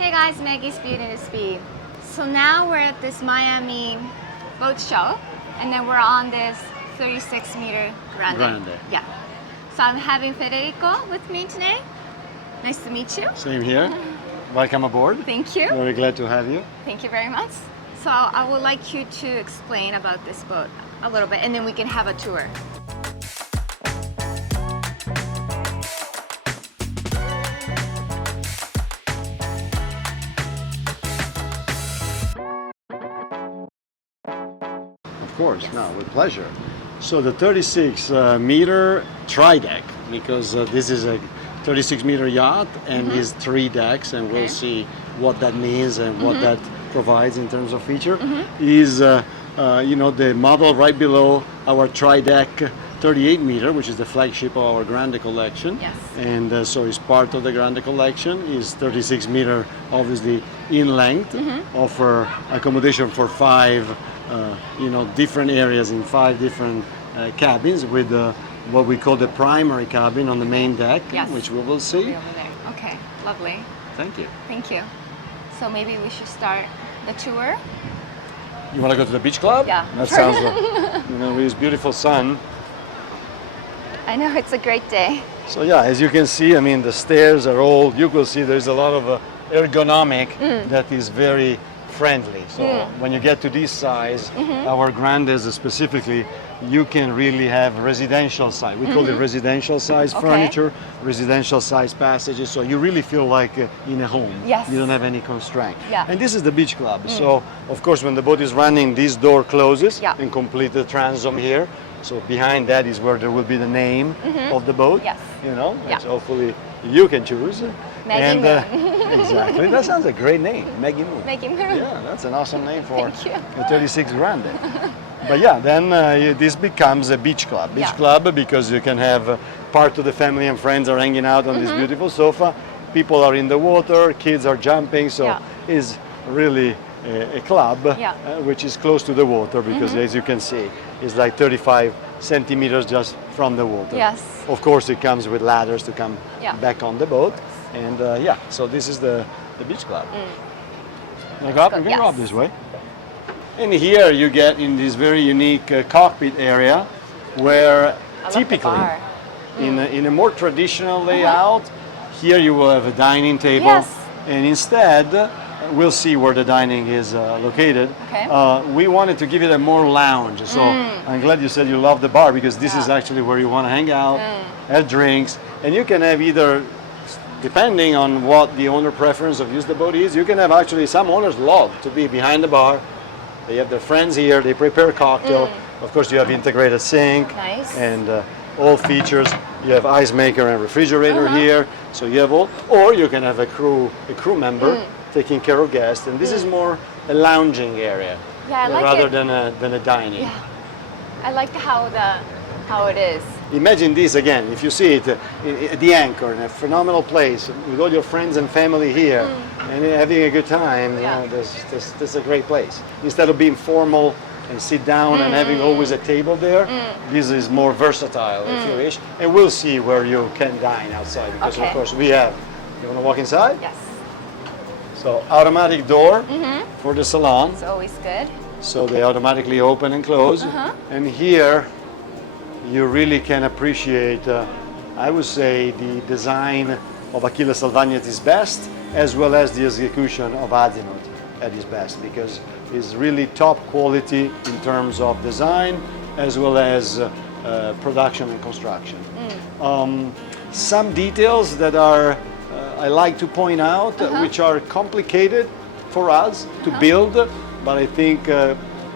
Hey guys, Maggie's Beauty and the Speed. So now we're at this Miami boat show, and then we're on this 36-meter Grande. Yeah. So I'm having Federico with me today. Nice to meet you. Same here. Welcome aboard. Thank you. Very glad to have you. Thank you very much. So I would like you to explain about this boat a little bit, and then we can have a tour. Of course, no, with pleasure. So the 36-meter tri-deck, because this is a 36-meter yacht and is 3 decks, and we'll see what that means and what that provides in terms of feature, is the model right below our tri-deck 38-meter, which is the flagship of our Grande collection. Yes. And so it's part of the Grande collection, is 36-meter, obviously in length, offer accommodation for 5 different areas in 5 different cabins with what we call the primary cabin on the main deck, which we will see. Over there. Okay, lovely. Thank you. Thank you. So maybe we should start the tour. You want to go to the beach club? Yeah. That sounds like, with this beautiful sun. I know, it's a great day. So yeah, as you can see, I mean, the stairs are all, you will see there's a lot of ergonomic that is very friendly. So when you get to this size, our Grandes specifically, you can really have residential size. We call it residential size furniture, residential size passages. So you really feel like in a home. Yes. You don't have any constraint. Yeah. And this is the beach club. So of course, when the boat is running, this door closes and complete the transom here. So behind that is where there will be the name of the boat. Yes. Which hopefully you can choose. Maggie Moon. Exactly. That sounds a great name, Maggie Moon. Maggie Moon. Yeah, that's an awesome name for Thank you. a 36 Grande. But yeah, then this becomes a beach club. Beach club because you can have part of the family and friends are hanging out on this beautiful sofa. People are in the water, kids are jumping, so it's really a club which is close to the water because as you can see, it's like 35 centimeters just from the water. Yes. Of course, it comes with ladders to come back on the boat. And so this is the beach club. You can go up this way. And here you get in this very unique cockpit area where typically in a more traditional layout, here you will have a dining table. Yes. And instead, we'll see where the dining is located. Okay. We wanted to give it a more lounge. So I'm glad you said you love the bar because this is actually where you want to hang out, have drinks. And you can have either, depending on what the owner preference of use the boat is, you can have actually some owners love to be behind the bar. They have their friends here, they prepare a cocktail. Of course, you have integrated sink and all features. You have ice maker and refrigerator here. So you have all, or you can have a crew member taking care of guests. And this is more a lounging area rather than a dining. Yeah. I like how it is. Imagine this again, if you see it at the Anchor, in a phenomenal place, with all your friends and family here, and having a good time, this is a great place. Instead of being formal and sit down and having always a table there, this is more versatile if you wish. And we'll see where you can dine outside, because of course we have, you want to walk inside? Yes. So automatic door for the salon. It's always good. So they automatically open and close. And here, you really can appreciate, I would say, the design of Achille Salvagni at his best, as well as the execution of Azimut at his best, because it's really top quality in terms of design, as well as production and construction. Some details that are, I like to point out, which are complicated for us to build, but I think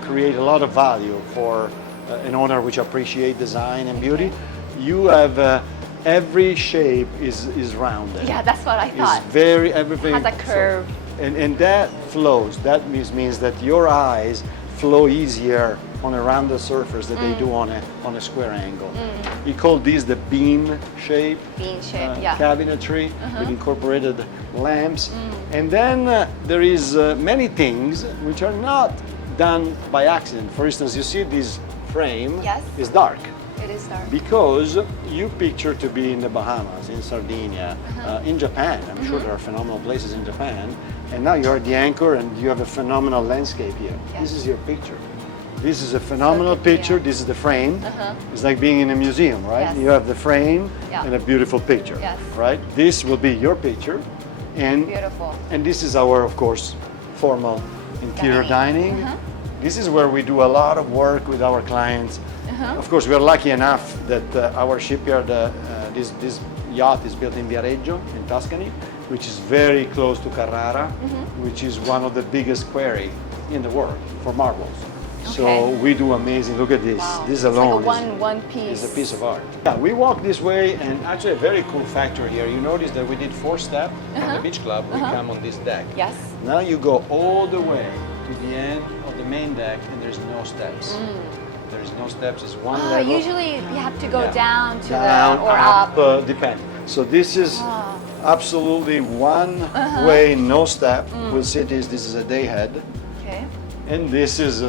create a lot of value for an owner which appreciate design and beauty. You have every shape is rounded. Yeah, that's what I thought. It's everything has a curve. And that flows. That means that your eyes flow easier on a rounded surface than they do on a square angle. We call this the beam shape. Beam shape, cabinetry with incorporated lamps. And then there is many things which are not done by accident. For instance, you see this frame is dark. It is dark. Because you picture to be in the Bahamas, in Sardinia, in Japan. I'm sure there are phenomenal places in Japan. And now you're at the anchor and you have a phenomenal landscape here. Yes. This is your picture. This is a phenomenal picture. This is the frame. It's like being in a museum, right? Yes. You have the frame Yeah. and a beautiful picture, Yes. right? This will be your picture. And, Beautiful. and this is our, of course, formal interior dining. This is where we do a lot of work with our clients. Of course, we are lucky enough that our shipyard, this yacht is built in Viareggio, in Tuscany, which is very close to Carrara, which is one of the biggest quarry in the world for marbles. So Okay. we do amazing. Look at this. Wow. This It's alone like a one piece. is a piece of art. Yeah, we walk this way, and actually a very cool factor here. You notice that we did 4-step from the beach club. We come on this deck. Yes. Now you go all the way to the end of the main deck, and there's no steps. There's no steps. It's one Oh, level. usually you have to go Yeah. down to Down, the or up. depend. So this is absolutely one way, no step. We'll see this. This is a day head, Okay. and this is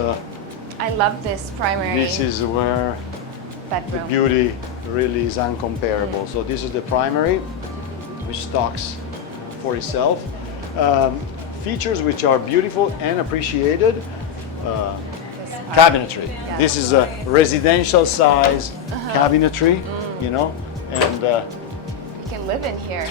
I love this primary where the bedroom. beauty really is uncomparable. So this is the primary, which talks for itself. Features which are beautiful and appreciated. Cabinetry. Yeah. This is a residential size cabinetry, you know, and You can live in here.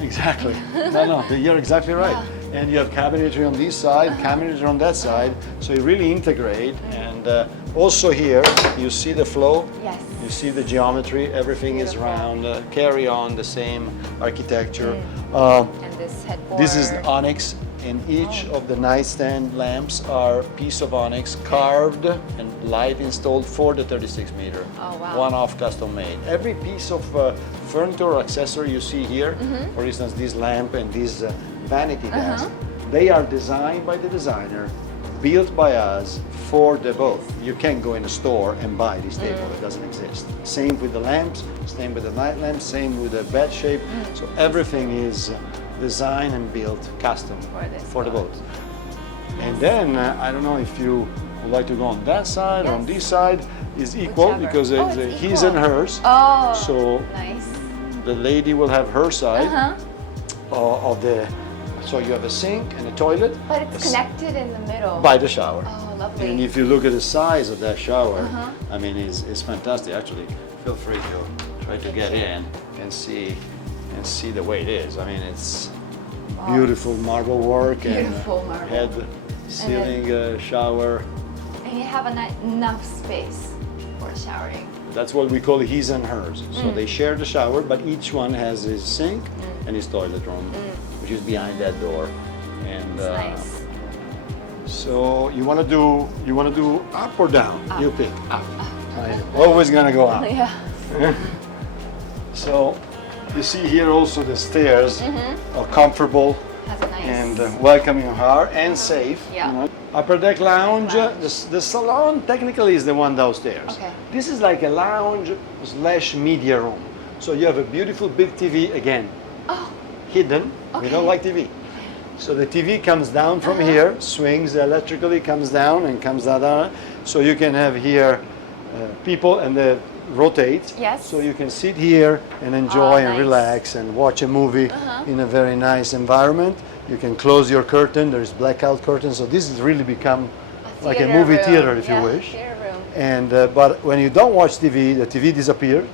exactly. No, you're exactly right. And you have cabinetry on this side, cabinetry on that side, so you really integrate. And also here, you see the flow. Yes. You see the geometry. Everything is Beautiful. round. Carry on the same architecture. And this headboard. This is onyx, and each of the nightstand lamps are piece of onyx carved and light installed for the 36 meter. Oh, wow. One-off custom made. Every piece of furniture or accessory you see here, for instance, this lamp and this vanity desk, they are designed by the designer, built by us for the boat. You can't go in a store and buy this table, it doesn't exist. Same with the lamps, same with the night lamps, same with the bed shape. So everything is designed and built custom For the this boat. And then, I don't know if you would like to go on that side or on this side, is equal Whichever. because Oh, it's it's his equal. and hers. Oh. So Nice. the lady will have her side Uh-huh. of the, so you have a sink and a toilet. But it's connected in the middle. By the shower. Oh, lovely. And if you look at the size of that shower, I mean, it's fantastic. Actually, feel free to try to get in and see the way it is. I mean, it's beautiful marble work Beautiful and marble. head, ceiling, shower. And you have enough space for showering. That's what we call his and hers. So they share the shower, but each one has his sink and his toilet room, which is behind that door. And It's nice. so you want to do up or down? You pick up. I'm always gonna go up. Yeah. So you see here also the stairs are comfortable Has a nice. and welcoming her and safe. Yeah. You know. Upper deck lounge. The salon technically is the one downstairs. Okay. This is like a lounge / media room. So you have a beautiful big TV again, Oh. hidden. We Okay. don't like TV. So the TV comes down from here, swings electrically, comes down and comes down. So you can have here people and they rotate. Yes. So you can sit here and enjoy and nice. relax and watch a movie in a very nice environment. You can close your curtain. There's blackout curtains. So this has really become like a Theater movie room. theater, if Yeah, you wish. Theater room. And but when you don't watch TV, the TV disappears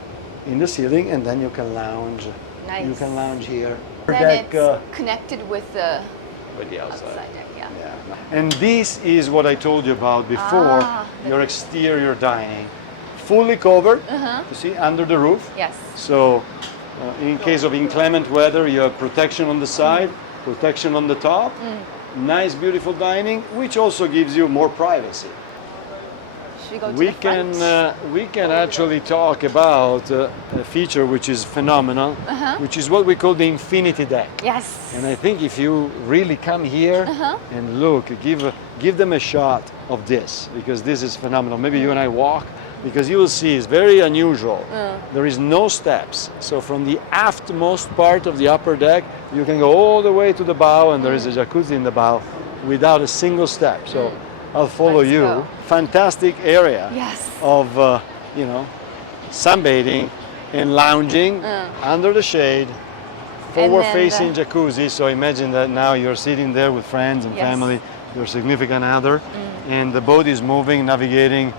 in the ceiling, and then you can lounge. You Nice. can lounge here. Then Deck, it's connected with the with the outside deck. Yeah. Yeah. And this is what I told you about before, your exterior dining. Fully covered, you see, under the roof. Yes. So in case of inclement weather, you have protection on the side, protection on the top, nice, beautiful dining, which also gives you more privacy. Should we go to We the front? we can actually talk about a feature which is phenomenal, which is what we call the infinity deck. Yes. And I think if you really come here and look, give them a shot of this, because this is phenomenal. Maybe you and I walk, because you will see it's very unusual. There is no steps. So from the aftmost part of the upper deck, you can go all the way to the bow, and there is a jacuzzi in the bow without a single step. So I'll follow Let's you. go. Fantastic area Yes. of, you know, sunbathing and lounging under the shade, forward-facing jacuzzi. So imagine that now you're sitting there with friends and family, your significant other, and the boat is moving, navigating,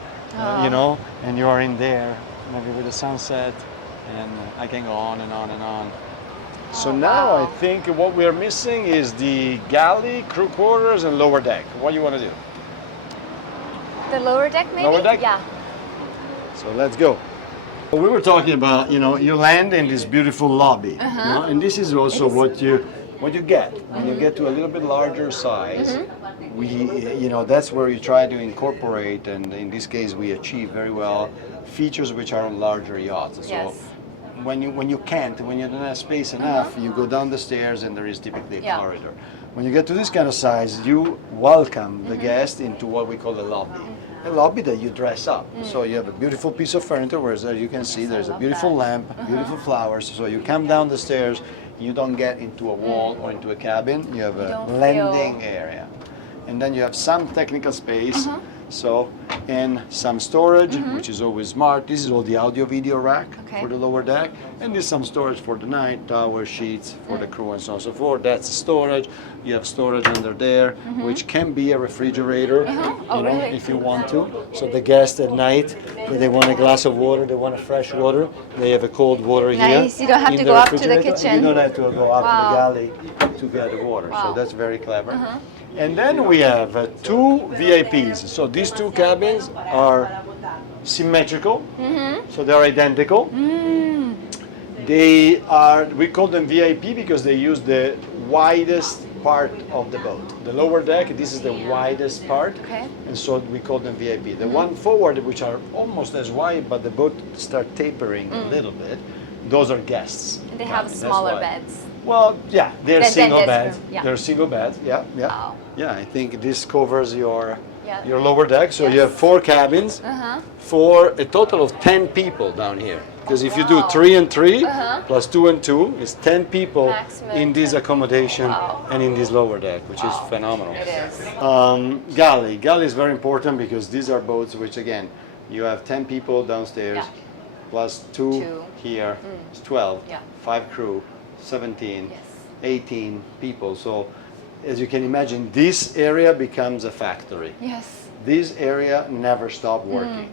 you know, and you are in there, maybe with the sunset, and I can go on and on and on. So now I think what we are missing is the galley, crew quarters, and lower deck. What do you want to do? The lower deck, maybe? Lower deck? Yeah. So let's go. We were talking about, you know, you land in this beautiful lobby, you know, and this is also what you get when you get to a little bit larger size. We, you know, that's where you try to incorporate, and in this case, we achieve very well features which are on larger yachts. So when you don't have space enough, you go down the stairs, and there is typically a corridor. When you get to this kind of size, you welcome the guest into what we call a lobby. A lobby that you dress up. So you have a beautiful piece of furniture, where as you can see, there's a beautiful lamp, beautiful flowers. So you come down the stairs, you don't get into a wall or into a cabin. You have a landing area. And then you have some technical space. So, and some storage, which is always smart. This is all the audio video rack for the lower deck. And there's some storage for the night, towel, sheets for the crew and so on and so forth. That's storage. You have storage under there, which can be a refrigerator, you know, if you want to. So the guests at night, if they want a glass of water, they want a fresh water, they have a cold water here. Nice, you don't have to go up to the kitchen. You don't have to go up to the galley to get the water. So that's very clever. And then we have two VIPs. So these two cabins are symmetrical, so they're identical. They are, we call them VIP because they use the widest part of the boat. The lower deck, this is the widest part, and so we call them VIP. The one forward, which are almost as wide, but the boat start tapering a little bit, those are guests. And they have smaller beds. Well, yeah, they're single beds. Yeah. They're single beds. Yeah, yeah. Wow. Yeah, I think this covers your lower deck. So you have 4 cabins Uh-huh. for a total of 10 people down here. Because if you do 3 and 3 plus 2 and 2, it's 10 people Maximum in this 10. accommodation and in this lower deck, which is phenomenal. It is. Galley. Galley is very important because these are boats which, again, you have 10 people downstairs plus 2 here. It's 12. 5 crew, 17, 18 people. So as you can imagine, this area becomes a factory. Yes. This area never stops working.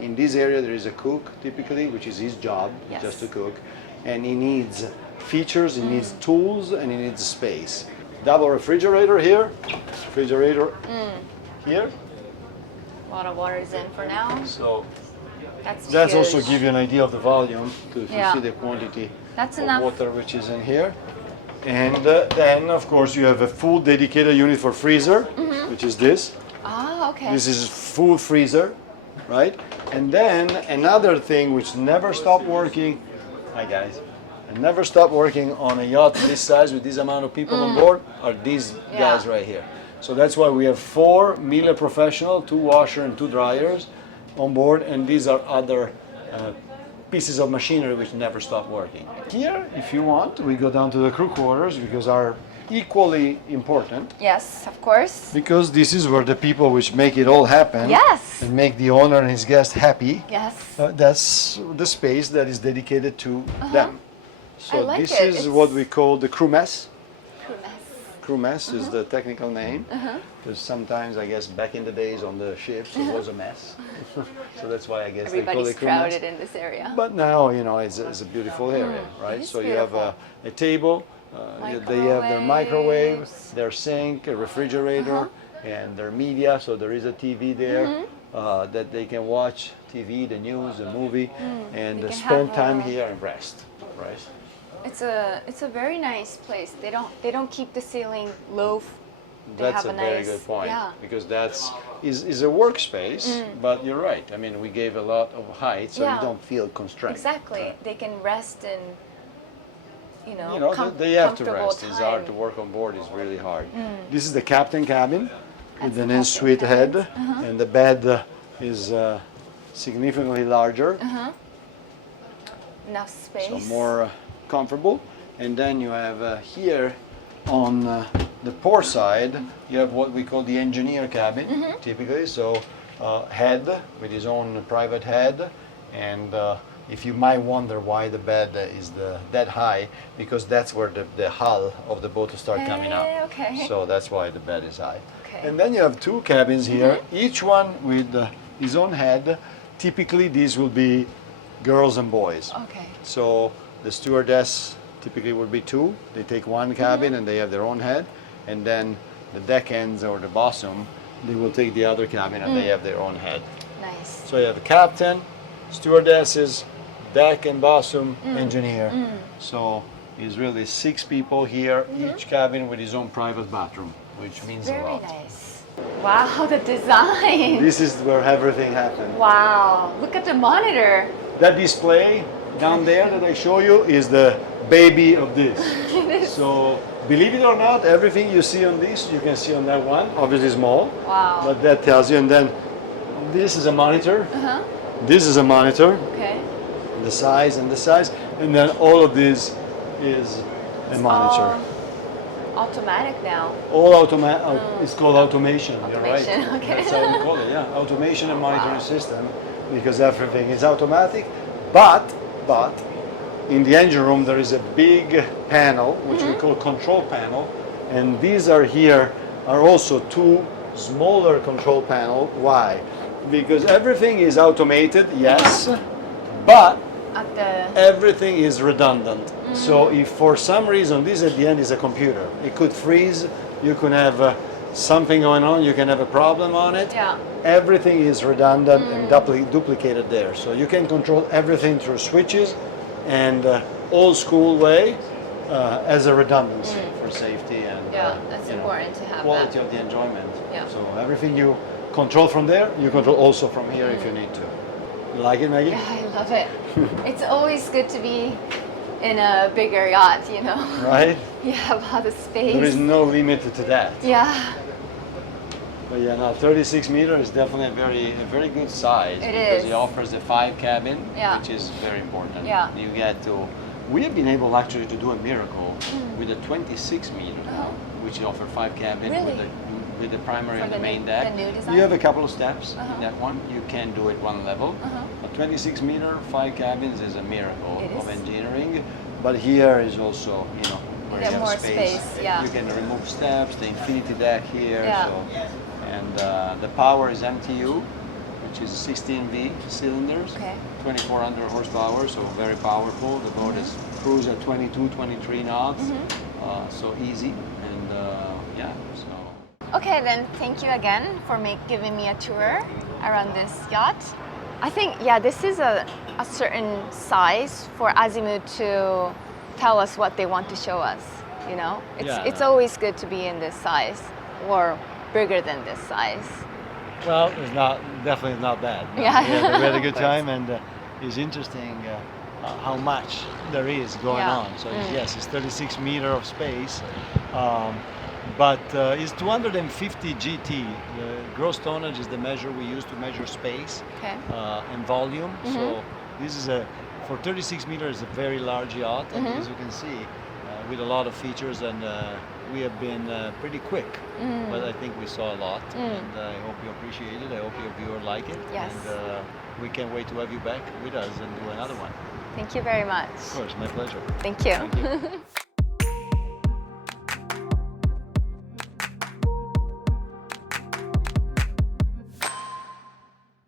In this area there is a cook typically, which is his job, just to cook, and he needs features, he needs tools, and he needs space. Double refrigerator here, refrigerator here. A lot of water is in for now. So That's that's huge. also give you an idea of the volume, to if you see the quantity That's of enough. water which is in here. And then of course you have a full dedicated unit for freezer, which is this. Ah, okay. This is full freezer, right? And then another thing which never stopped working, hi guys, and never stopped working on a yacht this size with this amount of people on board are these guys right here. So that's why we have 4 Miele Professional, 2 washer and 2 dryers on board, and these are other pieces of machinery which never stop working. Here, if you want, we go down to the crew quarters because are equally important. Yes, of course. Because this is where the people which make it all happen Yes. and make the owner and his guest happy, Yes. that's the space that is dedicated to them. So I like this it. is It's- what we call the crew mess. Crew mess. Crew mess is the technical name. Because sometimes, I guess, back in the days on the ships, it was a mess. So that's why I guess they call Everybody's it crew mess. crowded in this area. But now, you know, it's a beautiful area, right? is So you have beautiful. a table, they have their microwave, Microwaves. their sink, a refrigerator, and their media. So there is a TV there that they can watch TV, the news, a movie, and They can spend have time a- here and rest, right? It's a very nice place. They don't keep the ceiling low. They That's have a very nice, good point, Yeah. because that's is a workspace, but you're right. I mean, we gave a lot of height, so Yeah. you don't feel constrained. Exactly. They can rest and You know, they have to comfortable rest. It's hard to time. work on board. It's really hard. This is the captain cabin with an en-suite head, and the bed is significantly larger, Enough space. so more comfortable. And then you have here on the port side, you have what we call the engineer cabin, typically. So head with his own private head, and if you might wonder why the bed is that high, because that's where the hull of the boat start coming up. Okay. So that's why the bed is high. Okay. And then you have two cabins here, each one with his own head. Typically, these will be girls and boys. Okay. So the stewardess typically would be two. They take one cabin and they have their own head, and then the deckhands or the bosun, they will take the other cabin and they have their own head. Nice. So you have the captain, stewardesses, deck and bosun, engineer. So it's really 6 people here, each cabin with his own private bathroom, which means a Very lot. nice. Wow, the design. This is where everything happened. Wow, look at the monitor. That display down there that I show you is the baby of this. So believe it or not, everything you see on this, you can see on that one, obviously small, Wow. but that tells you. And then this is a monitor, Uh-huh. this is a monitor, Okay. the size and the size, and then all of this is a monitor. Automatic now. All it's called automation, you're right. Automation, okay. That's how we call it, yeah. Automation and monitoring system, because everything is automatic. But in the engine room there is a big panel, which we call control panel, and these are also 2 smaller control panel. Why? Because everything is automated, yes, but At the everything is redundant. So if for some reason this at the end is a computer, it could freeze, you can have something going on, you can have a problem on it. Yeah. Everything is redundant and duplicated there. So you can control everything through switches and old school way as a redundancy for safety and that's you know, important to have quality that. of the enjoyment. Yeah. So everything you control from there, you control also from here if you need to. You like it, Maggie? Yeah, I love it. It's always good to be in a bigger yacht, you know. Right? You have a lot of space. There is no limit to that. Yeah. But yeah, now 36 meters is definitely a very good size because is. it offers a 5 cabin, Yeah. which is very important. Yeah. You get to. We have been able actually to do a miracle with a 26 meter, which offer 5 cabin Really? with the primary For and the the main new- deck. the new design? You have a couple of steps in that one. You can do it one level. But 26 meter, 5 cabins is a miracle It of is. engineering. But here is also, where You have you have more space. space, yeah. You can remove steps, the infinity deck here. Yeah. So, and the power is MTU, which is 16V cylinders, Okay. 2400 horsepower, so very powerful. The boat is cruise at 22, 23 knots, so easy. And yeah, so. Okay, then thank you again for giving me a tour around this yacht. I think, this is a certain size for Azimut to tell us what they want to show us, you know? It's always good to be in this size or bigger than this size. Well, it's definitely not bad. No. Yeah. We had a good time, and it's interesting how much there is going on. So yes, it's 36 meter of space, but it's 250 GT. The gross tonnage is the measure we use to measure space and volume. So this is for 36 meters, a very large yacht, and as you can see, with a lot of features, and we have been pretty quick, but I think we saw a lot, and I hope you appreciate it. I hope your viewer like it, Yes. and we can't wait to have you back with us and do another one. Thank you very much. Of course, my pleasure. Thank you. Thank you.